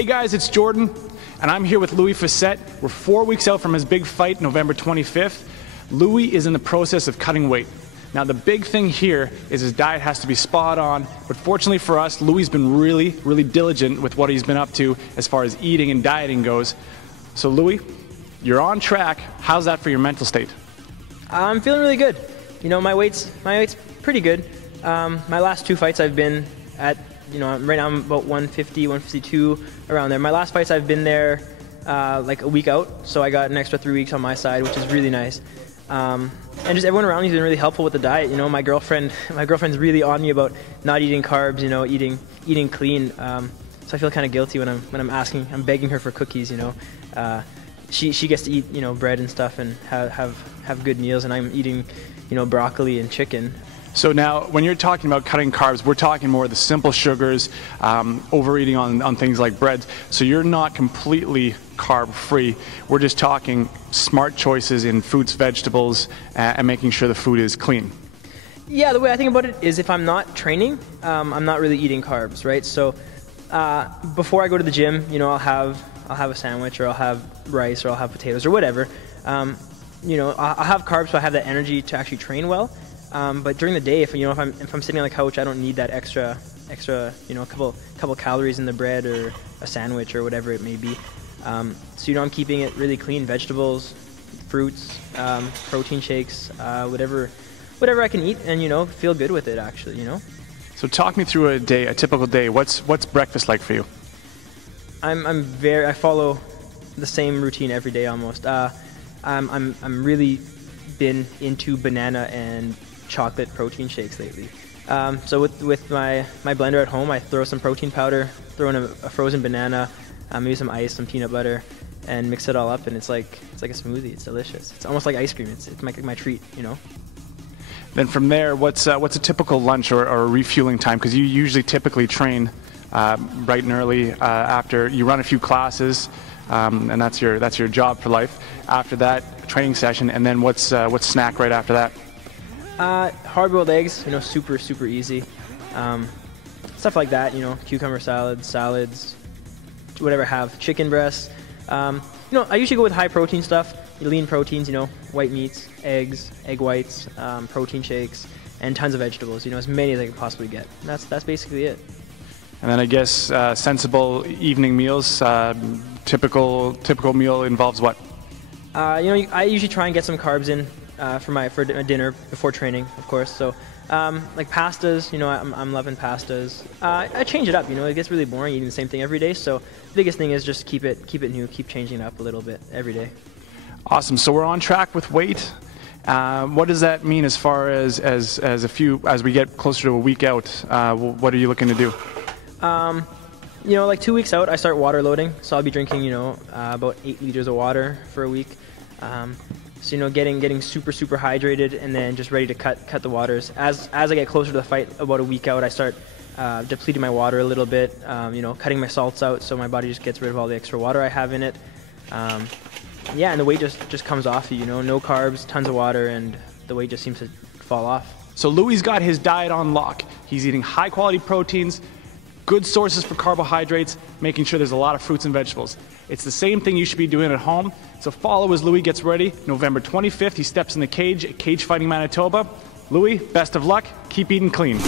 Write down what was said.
Hey guys, it's Jordan, and I'm here with Louis Facette. We're 4 weeks out from his big fight, November 25th. Louis is in the process of cutting weight. Now the big thing here is his diet has to be spot on, but fortunately for us, Louis has been really diligent with what he's been up to as far as eating and dieting goes. So Louis, you're on track. How's that for your mental state? I'm feeling really good. You know, my weight's pretty good. My last two fights I've been at, right now I'm about 150, 152, around there. My last fights I've been there like a week out, so I got an extra 3 weeks on my side, which is really nice. And just everyone around me's been really helpful with the diet. You know, my girlfriend's really on me about not eating carbs, eating clean. So I feel kind of guilty when I'm begging her for cookies, She gets to eat, bread and stuff and have good meals, and I'm eating, broccoli and chicken. So now, when you're talking about cutting carbs, we're talking more of the simple sugars, overeating on things like breads. So you're not completely carb-free. We're just talking smart choices in fruits, vegetables, and making sure the food is clean. Yeah, the way I think about it is if I'm not training, I'm not really eating carbs, right? So before I go to the gym, I'll have a sandwich, or I'll have rice, or I'll have potatoes, or whatever. I'll have carbs so I have that energy to actually train well. But during the day, if I'm sitting on the couch, I don't need that extra, a couple calories in the bread or a sandwich or whatever it may be. So I'm keeping it really clean: vegetables, fruits, protein shakes, whatever I can eat, and feel good with it actually. So talk me through a typical day. What's breakfast like for you? I follow the same routine every day almost. I'm really been into banana and chocolate protein shakes lately. So with my blender at home, I throw some protein powder, throw in a frozen banana, maybe some ice, some peanut butter, and mix it all up, and it's like a smoothie. It's delicious. It's almost like ice cream. It's my treat, Then from there, what's a typical lunch or a refueling time? Because you usually typically train bright and early after you run a few classes, and that's your job for life. After that training session, and then what's snack right after that? Hard-boiled eggs, super easy. Stuff like that, cucumber salads, whatever I have. Chicken breasts. I usually go with high protein stuff, lean proteins, white meats, eggs, egg whites, protein shakes, and tons of vegetables, as many as I can possibly get. That's basically it. And then I guess sensible evening meals. Typical meal involves what? I usually try and get some carbs in for dinner before training, of course. So like pastas, I'm loving pastas. I change it up. It gets really boring eating the same thing every day. So the biggest thing is just keep it new, keep changing it up a little bit every day. Awesome. So we're on track with weight. What does that mean as far as we get closer to a week out? What are you looking to do? Like 2 weeks out, I start water loading. So I'll be drinking, about 8 liters of water for a week. So getting super hydrated, and then just ready to cut the waters. As I get closer to the fight, about a week out, I start depleting my water a little bit. Cutting my salts out, so my body just gets rid of all the extra water I have in it. And the weight just comes off you. No carbs, tons of water, and the weight just seems to fall off. So Louis got his diet on lock. He's eating high quality proteins, good sources for carbohydrates, making sure there's a lot of fruits and vegetables. It's the same thing you should be doing at home. So follow as Louis gets ready. November 25th, he steps in the cage at Cage Fighting Manitoba. Louis, best of luck. Keep eating clean.